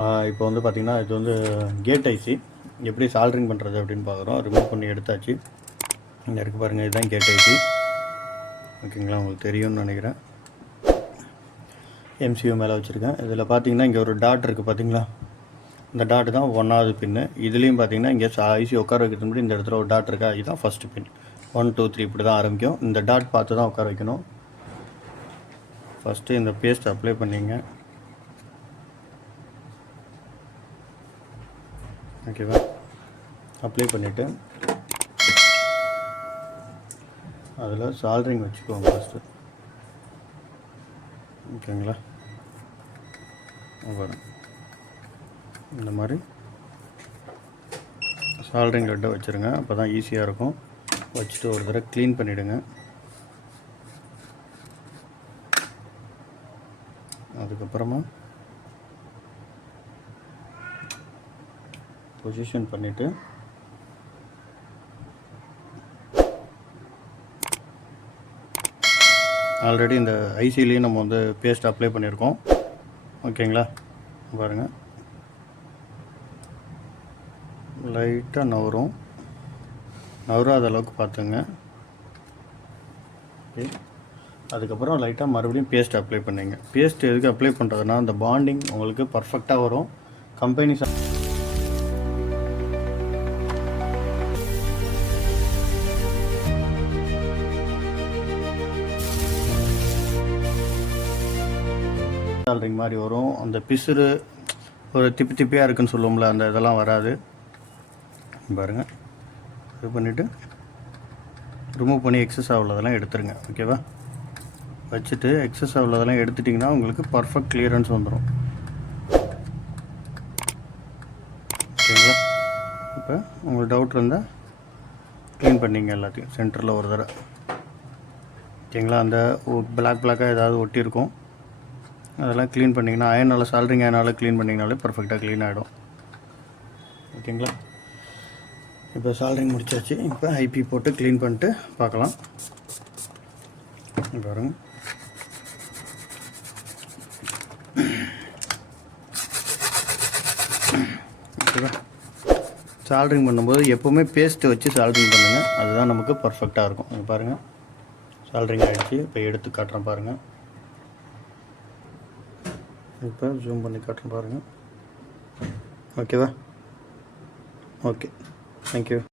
இப்போ வந்து பார்த்திங்கன்னா இது வந்து கேட் ஐசி எப்படி சால்ட்ரிங் பண்ணுறது அப்படின்னு பார்க்குறோம். ரிமூவ் பண்ணி எடுத்தாச்சு. இங்கே இருக்குது பாருங்கள், இதுதான் கேட் ஐசி. ஓகேங்களா, உங்களுக்கு தெரியும்னு நினைக்கிறேன். எம்சியூ மேலே வச்சுருக்கேன். இதில் பார்த்தீங்கன்னா இங்கே ஒரு டாட் இருக்குது பார்த்தீங்களா, இந்த டாட் தான் 1வது பின்னு. இதுலேயும் பார்த்தீங்கன்னா இங்கே ஐசி உட்கார வைக்கிறது முன்னாடி இந்த இடத்துல ஒரு டாட் இருக்கா, இதுதான் ஃபஸ்ட்டு பின். 1 2 3 இப்படி தான் ஆரம்பிக்கும். இந்த டாட் பார்த்து தான் உட்கார வைக்கணும். ஃபஸ்ட்டு இந்த பேஸ்ட் அப்ளை பண்ணிங்க. ஓகேவா, அப்ளை பண்ணிவிட்டு அதில் சால்ட்ரிங் வச்சுக்குவோம் ஃபஸ்ட்டு. ஓகேங்களா, இந்த மாதிரி சால்ட்ரிங் லெட்டை வச்சுருங்க. அப்போ தான் ஈஸியாக இருக்கும். வச்சுட்டு ஒரு தடவை க்ளீன் பண்ணிவிடுங்க. அதுக்கப்புறமா பொசிஷன் பண்ணிவிட்டு ஆல்ரெடி இந்த ஐசிலேயும் நம்ம வந்து பேஸ்ட் அப்ளை பண்ணியிருக்கோம். ஓகேங்களா, பாருங்கள், லைட்டாக நவராத அளவுக்கு பார்த்துங்க. ஓகே, அதுக்கப்புறம் லைட்டாக மறுபடியும் பேஸ்ட் அப்ளை பண்ணிங்க. பேஸ்ட் எதுக்கு அப்ளை பண்ணுறதுனா அந்த பாண்டிங் உங்களுக்கு பர்ஃபெக்டாக வரும். கம்பெனி சால்ட்ரிங் மாதிரி வரும். அந்த பிசுறு ஒரு திப்பியாக இருக்குன்னு சொல்லுவோம்ல, அந்த இதெல்லாம் வராது. பாருங்கள், இது பண்ணிவிட்டு ரிமூவ் பண்ணி எக்ஸஸ் உள்ளதெல்லாம் எடுத்துருங்க. ஓகேவா, வச்சுட்டு எக்ஸஸ் உள்ளதெல்லாம் எடுத்துட்டிங்கன்னா உங்களுக்கு பர்ஃபெக்ட் கிளியரன்ஸ் வந்துடும். ஓகேங்களா, இப்போ உங்களுக்கு டவுட் இருந்தால் க்ளீன் பண்ணிங்க எல்லாத்தையும் சென்டரில் ஒரு தடவை. ஓகேங்களா, அந்த பிளாக்காக ஏதாவது ஒட்டியிருக்கும், அதெல்லாம் க்ளீன் பண்ணிங்கன்னா அயனால் சால்ட்ரிங் அயனால் க்ளீன் பண்ணிங்கனாலே பர்ஃபெக்டாக க்ளீன் ஆகிடும். ஓகேங்களா, இப்போ சால்ட்ரிங் முடிச்சாச்சு. இப்போ ஐபி போட்டு க்ளீன் பண்ணிட்டு பார்க்கலாம். பாருங்க, ஓகேவா. சால்ட்ரிங் பண்ணும்போது எப்போவுமே பேஸ்ட்டு வச்சு சால்ட்ரிங் பண்ணுங்கள், அதுதான் நமக்கு பர்ஃபெக்டாக இருக்கும். இங்கே பாருங்கள், சால்ட்ரிங் ஆகிடுச்சு. இப்போ எடுத்து காட்டுறேன் பாருங்கள். இப்போ ஜூம் பண்ணி காட்டுறேன் பாருங்கள். ஓகேவா, ஓகே, தேங்க்யூ.